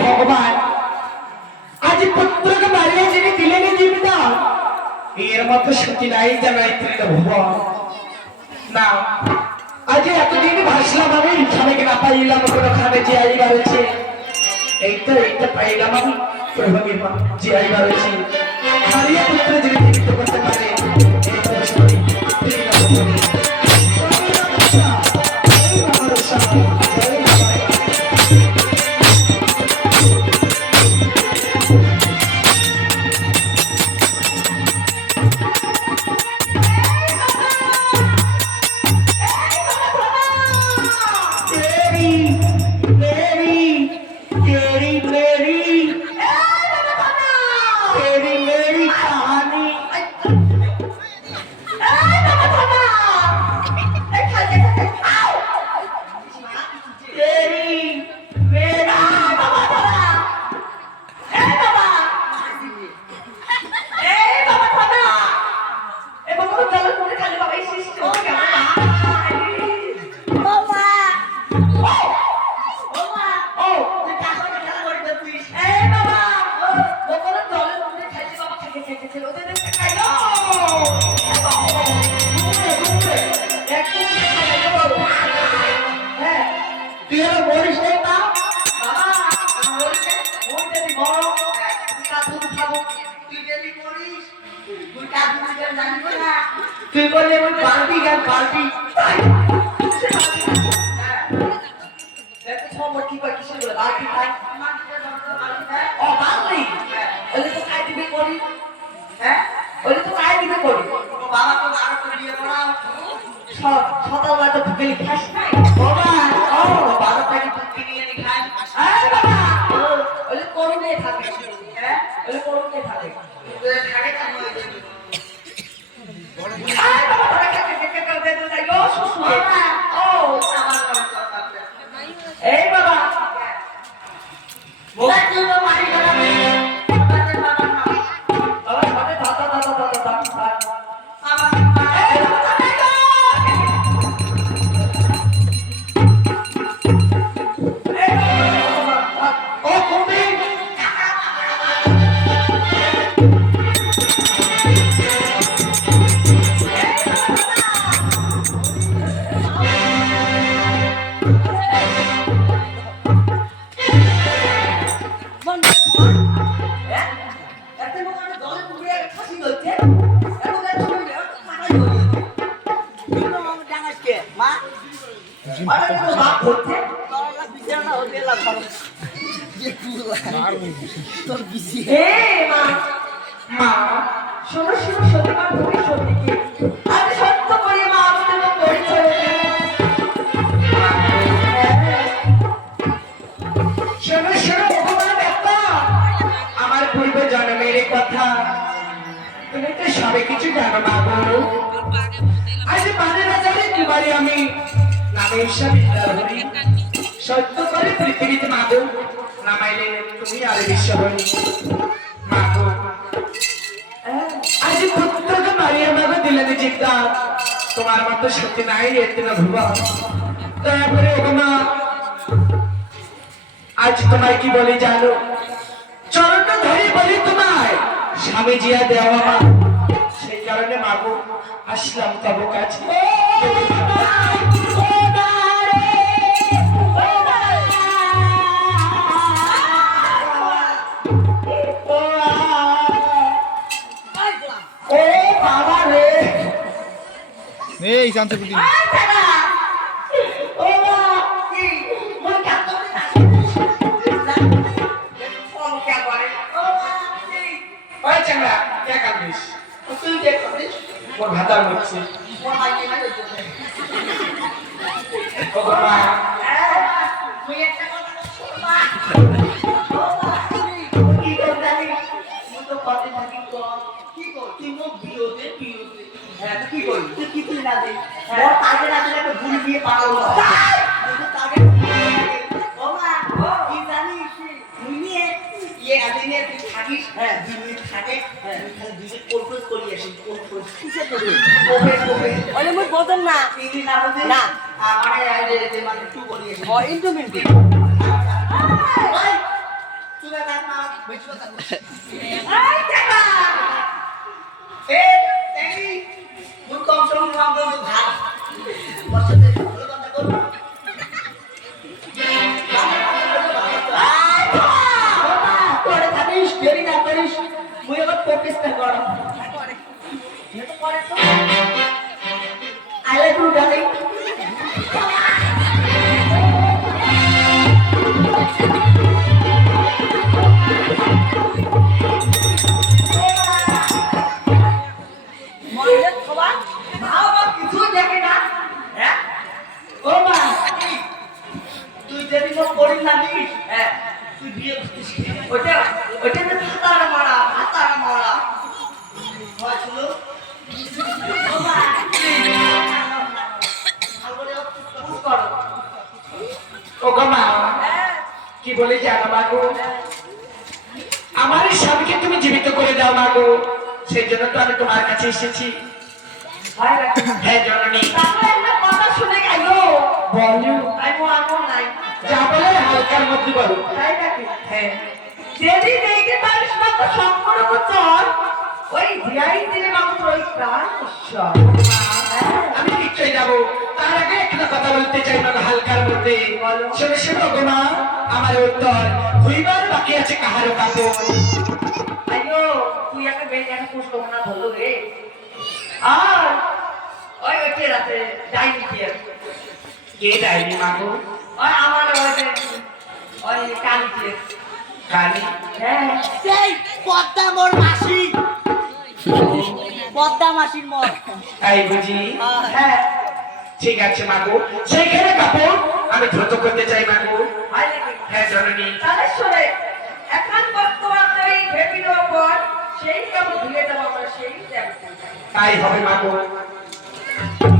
ভগবান আজ পুত্রকে মারিয়ে যিনি দিলেন জীবিত এর মতো সত্যি নাই জানাই ভুবন না আজ এতদিন ভাসলাম আমি স্বামীকে না পাইলাম কোনোখানে যে আইবার হয়েছে এইটা পাইলাম আমি প্রভুকে যে আইবার হয়েছে হারিয়ে পুত্র যিনি জীবিত করতে পারে তুই বলে বালতি গান বালতি কি কয় কিসে বলে বালতি খাই ও বালতি ওলে তো খাই দিবে করি হ্যাঁ ওলে তো খাই দিবে করি বাবা তো আরো করে দিয়ে পড়া সকালবেলা তো ঢুকে খাস নাই বাবা ও বাবা তাকে ঢুকে নিয়ে খাই বাবা ওলে করুনে থাকে হ্যাঁ ওলে করুনে থাকে থাকে কেন সবে কিছু জানো না আজ পানে রাজারে কুমারী আমি নামে হিসাবে সত্য করে পৃথিবীতে মাগো নামাইলে তুমি আর বিশ্বহরি মাগো আজ পুত্রকে মারিয়া মাগো দিলেন জিজ্ঞা তোমার মতো সত্যি নাই এতে না ভুবা দয়া করে ওগো মা আজ তোমায় কি বলে জানো চরণ ধরে বলি তোমায় স্বামী জিয়া দেওয়া মা সেই কারণে মাগো আসলাম তব কাছে এই শান্তিপুতি ভাতার হচ্ছে কি করি কি তুই না দে তাকে না দিলে ভুল দিয়ে পারো কি জানিস না ইংলিশ না বুঝি না। মানে যে মানে টু বলিয়েছে ও ইন্টু মিন্টু ভাই চুলে কাট না বেশি কথা আই টাকা এ টেকি মুই কম সম নাম বল ভাই বসতে ভালো কথা কর তোরে থাকিস দেরি না করিস মুই এবার প্রতিষ্ঠা কর I like you, darling. মইলে খাবা বাবা কিছু দেখে না হ্যাঁ ও মা তুই যদি তো করিস না দিস হ্যাঁ তুই বিয়ে করছিস ওটা ওটা তো হাতারা মারা হয়েছিল ও মা ও গো মা কি বলে জানো মাগো আমার স্বামীকে তুমি জীবিত করে দাও মাগো সেই জন্য তো আমি তোমার কাছে এসেছি হ্যাঁ জননী কথা শুনে গেল বলো আমো নাই যা বলে হালকার মধ্যে বলো তাই নাকি হ্যাঁ যদি দেখতে পারিস না তো সম্পর্ক চল ওই ধিয়াই দিলে মাত্র ওই প্রাণ ঈশ্বর আমি নিশ্চয়ই যাবো তার আগে একটা কথা বলতে চাই না হালকার মধ্যে শোনো শোনো গো মা আমার উত্তর হইবার বাকি আছে কাহারও কাপড় আইও তুই একটা বেশি একটা পুষ্ট না ধরলো রে আর ওই ওইটে রাতে ডাইনি দিয়ে কে ডাইনি মাগো ওই আমার ওই কালি দিয়ে কালি হ্যাঁ সেই পদ্মা মোর মাসি পদ্মা মাসির মোর তাই বুঝি হ্যাঁ ঠিক আছে মাগো সেইখানে কাপড় আমি দ্রুত করতে চাই মাগো ভাই নাকি হ্যাঁ জননী তাহলে শোনে এখন বর্তমান ওই ভেবির ওপর সেই কাপড় ধুয়ে দেবো আমরা সেই দেবো তাই হবে মাগো